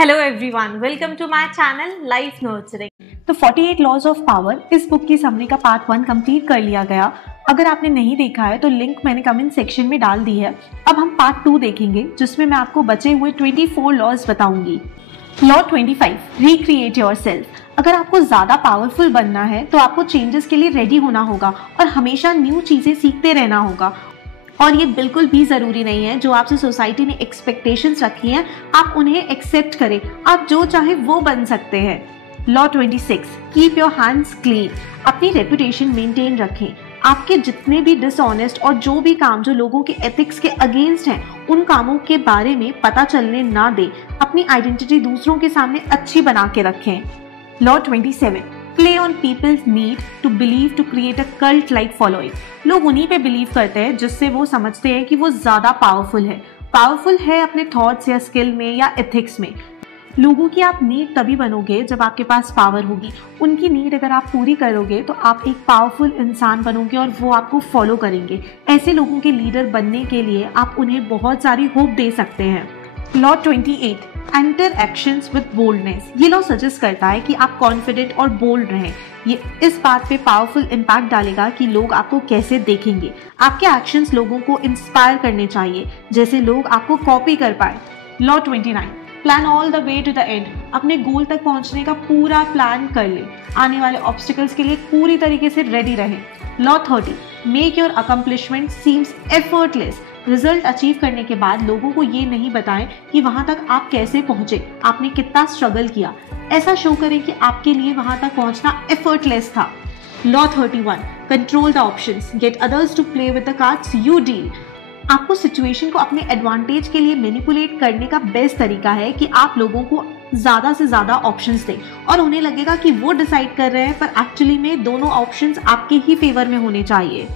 Hello everyone, welcome to my channel life nurturing. तो 48 laws of power इस book की summary का part 1 complete कर लिया गया। अगर आपने नहीं देखा है तो लिंक मैंने कमेंट सेक्शन में डाल दी है। अब हम पार्ट 2 देखेंगे जिसमें मैं आपको बचे हुए 24 लॉज बताऊंगी। Law 25, recreate yourself. अगर आपको ज्यादा पावरफुल बनना है तो आपको चेंजेस के लिए रेडी होना होगा और हमेशा न्यू चीजें सीखते रहना होगा। और ये बिल्कुल भी जरूरी नहीं है जो आपसे सोसाइटी ने एक्सपेक्टेशंस रखी हैं आप उन्हें एक्सेप्ट करें। आप जो चाहे वो बन सकते हैं। Law 26, keep your hands clean. अपनी रेपुटेशन मेंटेन रखें। आपके जितने भी डिसऑनेस्ट और जो भी काम जो लोगों के एथिक्स के अगेंस्ट हैं उन कामों के बारे में पता चलने ना दें। अपनी आइडेंटिटी दूसरों के सामने अच्छी बना के रखें। Law 27, play on people's need to believe to create a cult like following। लोग उन्हीं पे बिलीव करते हैं जिससे वो समझते हैं कि वो ज्यादा पावरफुल है अपने थॉट्स या स्किल में या एथिक्स में। लोगों की आप नीड तभी बनोगे जब आपके पास पावर होगी। उनकी नीड अगर आप पूरी करोगे तो आप एक पावरफुल इंसान बनोगे और वो आपको फॉलो करेंगे। ऐसे लोगों के लीडर बनने के लिए आप उन्हें बहुत सारी होप दे सकते हैं। Law 28, enter actions with boldness. ये लॉ सजेस्ट करता है कि आप कॉन्फिडेंट और बोल्ड रहें। ये इस बात पे पावरफुल इम्पैक्ट डालेगा कि लोग आपको कैसे देखेंगे। आपके एक्शंस लोगों को इंस्पायर करने चाहिए जैसे लोग आपको कॉपी कर पाए। Law 29, plan all the way to the end. अपने गोल तक पहुंचने का पूरा प्लान कर ले। आने वाले ऑब्स्टिकल्स के लिए पूरी तरीके से रेडी रहें। Law 30, make your accomplishment seems effortless. Result achieve करने के बाद लोगों को ये नहीं बताएं कि वहां तक आप कैसे पहुंचे, आपने कितना स्ट्रगल किया। ऐसा शो करें कि आपके लिए वहां तक पहुंचना एफर्टलेस था। Law 31, control the options, get others to play with the cards you deal. आपको सिचुएशन को अपने एडवांटेज के लिए मैनिपुलेट करने का बेस्ट तरीका है कि आप लोगों को ज्यादा से ज्यादा ऑप्शंस दें और उन्हें लगेगा कि वो डिसाइड कर रहे हैं पर एक्चुअली में दोनों ऑप्शंस आपके ही फेवर में होने चाहिए।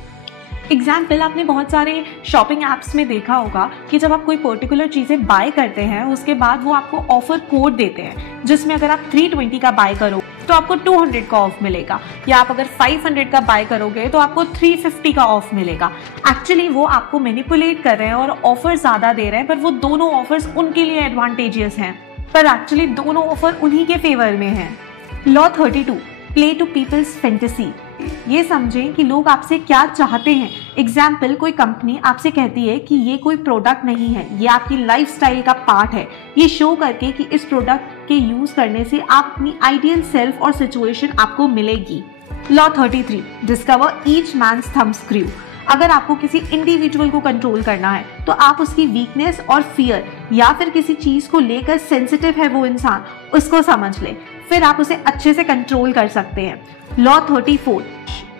एग्जाम्पल, आपने बहुत सारे शॉपिंग ऐप्स में देखा होगा कि जब आप कोई पर्टिकुलर चीज़ें बाय करते हैं उसके बाद वो आपको ऑफर कोड देते हैं जिसमें अगर आप 320 का बाय करो तो आपको 200 का ऑफ मिलेगा, या आप अगर 500 का बाय करोगे तो आपको 350 का ऑफ मिलेगा। एक्चुअली वो आपको मैनिपुलेट कर रहे हैं और ऑफर ज़्यादा दे रहे हैं पर वो दोनों ऑफर्स उनके लिए एडवांटेजियस हैं पर एक्चुअली दोनों ऑफर उन्हीं के फेवर में हैं। Law 32, play to people's fantasy. ये समझें कि लोग आपसे क्या चाहते हैं। एग्जाम्पल, कोई कंपनी आपसे कहती है कि ये कोई प्रोडक्ट नहीं है, ये आपकी लाइफस्टाइल का पार्ट है। ये शो करके कि इस प्रोडक्ट के यूज करने से आप अपनी आइडियल सेल्फ और सिचुएशन आपको मिलेगी। Law 33, discover each man's thumbscrew. अगर आपको किसी इंडिविजुअल को कंट्रोल करना है तो आप उसकी वीकनेस और फियर या फिर किसी चीज को लेकर सेंसिटिव है वो इंसान, उसको समझ ले, फिर आप उसे अच्छे से कंट्रोल कर सकते हैं। Law 34,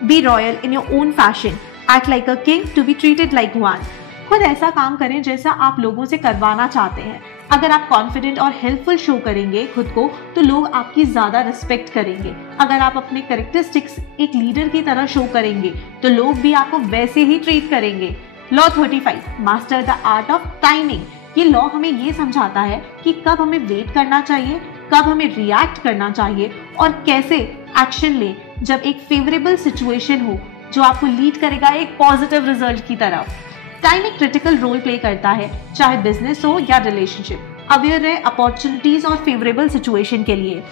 be royal in your own fashion, act like a king to be treated like one. खुद ऐसा काम करें जैसा आप लोगों से करवाना चाहते हैं। अगर आप कॉन्फिडेंट और हेल्पफुल शो करेंगे खुद को तो लोग आपकी ज्यादा रिस्पेक्ट करेंगे। अगर आप अपने कैरेक्टरिस्टिक्स एक लीडर की तरह शो करेंगे तो लोग भी आपको वैसे ही ट्रीट करेंगे। Law 35, master the art of timing. ये लॉ हमें ये समझाता है कि कब हमें वेट करना चाहिए, कब हमें रिएक्ट करना चाहिए और कैसे एक्शन ले जब एक फेवरेबल सिचुएशन हो जो आपको लीड करेगा एक पॉजिटिव रिजल्ट की तरफ। टाइम एक क्रिटिकल रोल प्ले करता है, चाहे बिजनेस हो या रिलेशनशिप। अवेयर रहे अपॉर्चुनिटीज और फेवरेबल सिचुएशन के लिए।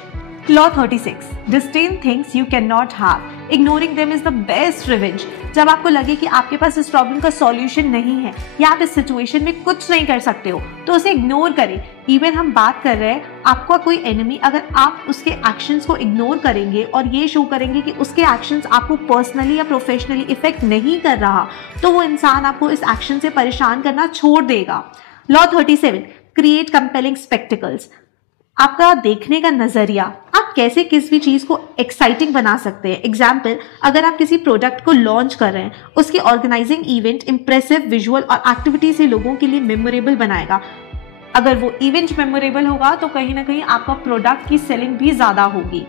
Law 36, disdain things you can not have, ignoring them is the best revenge. जब आपको लगे कि आपके पास इस प्रॉब्लम का सॉल्यूशन नहीं है या आप इस सिचुएशन में कुछ नहीं कर सकते हो तो उसे इग्नोर करें। इवन हम बात कर रहे हैं आपका कोई एनिमी, अगर आप उसके एक्शंस को इग्नोर करेंगे और ये शो करेंगे कि उसके एक्शंस आपको पर्सनली या प्रोफेशनली इफेक्ट नहीं कर रहा तो वो इंसान आपको इस एक्शन से परेशान करना छोड़ देगा। Law 37, create compelling spectacles. आपका देखने का नजरिया, आप कैसे किसी भी चीज को एक्साइटिंग बना सकते हैं। एग्जाम्पल, अगर आप किसी प्रोडक्ट को लॉन्च कर रहे हैं, उसकी ऑर्गेनाइजिंग इवेंट इंप्रेसिव विजुअल और एक्टिविटी से लोगों के लिए मेमोरेबल बनाएगा। अगर वो इवेंट मेमोरेबल होगा तो कहीं ना कहीं आपका प्रोडक्ट की सेलिंग भी ज्यादा होगी।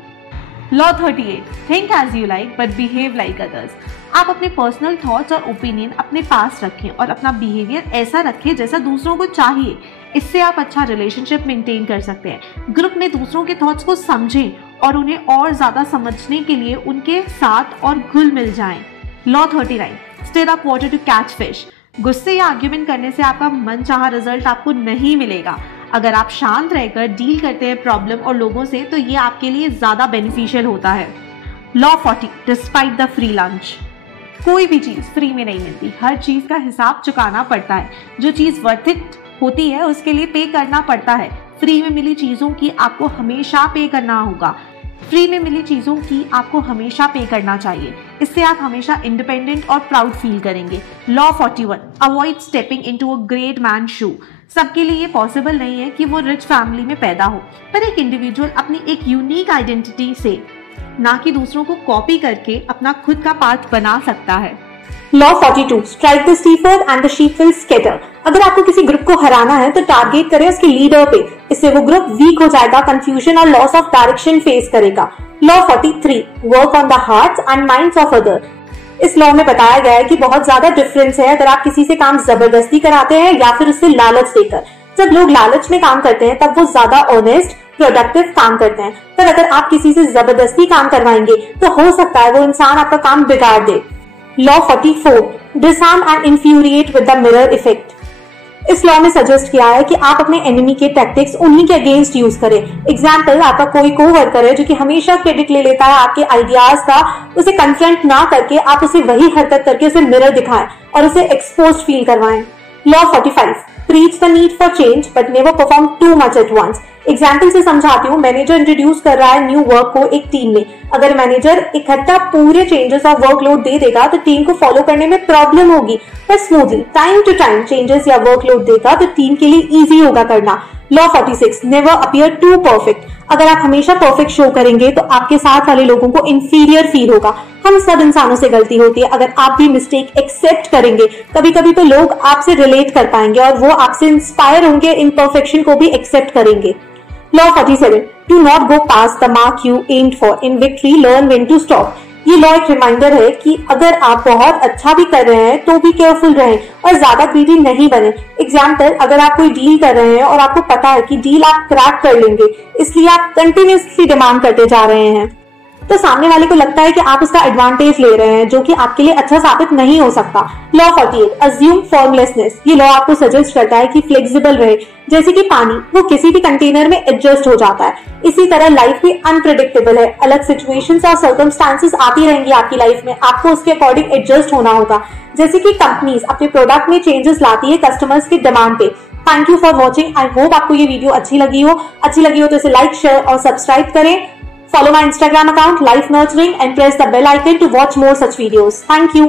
Law 38, think as you like but behave like others. आप अपने पर्सनल थॉट्स और ओपिनियन अपने पास रखें और अपना बिहेवियर ऐसा रखें जैसा दूसरों को चाहिए। इससे आप अच्छा रिलेशनशिप मेंटेन कर सकते हैं। ग्रुप में दूसरों के थॉट्स को समझें और उन्हें और ज्यादा समझने के लिए उनके साथ और घुल मिल जाएं। Law 39, stir up water to catch fish. गुस्से या आर्ग्यूमेंट करने से आपका मनचाहा रिजल्ट आपको नहीं मिलेगा। अगर आप शांत रहकर डील करते हैं प्रॉब्लम और लोगों से तो ये आपके लिए ज़्यादा बेनिफिशियल होता है। Law 40, despite the free lunch. कोई भी चीज़ फ्री में नहीं मिलती, हर चीज़ का हिसाब चुकाना पड़ता है। जो चीज़ वर्थ इट होती है उसके लिए पे करना पड़ता है। फ्री में मिली चीज़ों की आपको हमेशा पे करना होगा। फ्री में मिली चीज़ों की आपको हमेशा पे करना चाहिए। इससे आप हमेशा इंडिपेंडेंट और प्राउड फील करेंगे। Law 41, avoid stepping into a great man shoe. सबके लिए ये पॉसिबल नहीं है कि वो रिच फैमिली में पैदा हो, पर एक इंडिविजुअल अपनी एक यूनिक आइडेंटिटी से, ना कि दूसरों को कॉपी करके, अपना खुद का पार्ट बना सकता है। Law 42, strike the shepherd and the sheep will scatter. अगर आपको किसी ग्रुप को हराना है तो टारगेट करें उसके लीडर पे, इससे वो ग्रुप वीक हो जाएगा, कंफ्यूजन और लॉस ऑफ डायरेक्शन फेस करेगा। Law 43, work on the hearts and minds of other. इस लॉ में बताया गया है कि बहुत ज्यादा डिफरेंस है अगर आप किसी से काम जबरदस्ती कराते हैं या फिर उससे लालच देकर। जब लोग लालच में काम करते हैं तब वो ज्यादा ऑनेस्ट, प्रोडक्टिव काम करते हैं, पर अगर आप किसी से जबरदस्ती काम करवाएंगे तो हो सकता है वो इंसान आपका काम बिगाड़ दे। Law 44, disarm and infuriate with the mirror effect. इस लॉ में सजेस्ट किया है कि आप अपने एनिमी के टैक्टिक्स उन्हीं के अगेंस्ट यूज करें। एग्जाम्पल, आपका कोई कोवर्कर है जो कि हमेशा क्रेडिट ले लेता है आपके आइडियाज का, उसे कन्फ्रंट ना करके आप उसे वही हरकत करके उसे मिरर दिखाएं और उसे एक्सपोज फील करवाएं। Law 45, preach the need for change but never perform too much at once। Example से समझाती हूँ। मैनेजर इंट्रोड्यूस कर रहा है न्यू वर्क को एक टीम में। अगर मैनेजर इकट्ठा पूरे चेंजेस और वर्कलोड दे देगा तो टीम को फॉलो करने में प्रॉब्लम होगी, पर smoothly time to time changes या वर्कलोड देगा तो टीम के लिए इजी होगा करना। Law 46, never appear too perfect. अगर आप हमेशा परफेक्ट शो करेंगे तो आपके साथ वाले लोगों को इंफीरियर फील होगा। हम सब इंसानों से गलती होती है, अगर आप भी मिस्टेक एक्सेप्ट करेंगे कभी कभी तो लोग आपसे रिलेट कर पाएंगे और वो आपसे इंस्पायर होंगे, इम्परफेक्शन को भी एक्सेप्ट करेंगे। Law 47, do not go past the mark you aimed for, in victory learn when to stop. ये लॉ एक रिमाइंडर है कि अगर आप बहुत अच्छा भी कर रहे हैं तो भी केयरफुल रहें और ज्यादा ग्रीडी नहीं बने। एग्जाम्पल, अगर आप कोई डील कर रहे हैं और आपको पता है कि डील आप क्रैक कर लेंगे, इसलिए आप कंटिन्यूसली डिमांड करते जा रहे हैं, तो सामने वाले को लगता है कि आप उसका एडवांटेज ले रहे हैं, जो कि आपके लिए अच्छा साबित नहीं हो सकता। Law 48, assume formlessness. ये लॉ आपको सजेस्ट करता है कि फ्लेक्सिबल रहे, जैसे कि पानी, वो किसी भी कंटेनर में एडजस्ट हो जाता है। इसी तरह लाइफ भी अनप्रेडिक्टेबल है, अलग सिचुएशंस और सर्कमस्टांसेस आती रहेंगी आपकी लाइफ में, आपको उसके अकॉर्डिंग एडजस्ट होना होगा। जैसे कि कंपनीज अपने प्रोडक्ट में चेंजेस लाती है कस्टमर्स की डिमांड पे। Thank you for watching. I hope आपको ये वीडियो अच्छी लगी हो तो इसे लाइक, शेयर और सब्सक्राइब करें। Follow my Instagram account, Life Nurturing, and press the bell icon to watch more such videos. Thank you.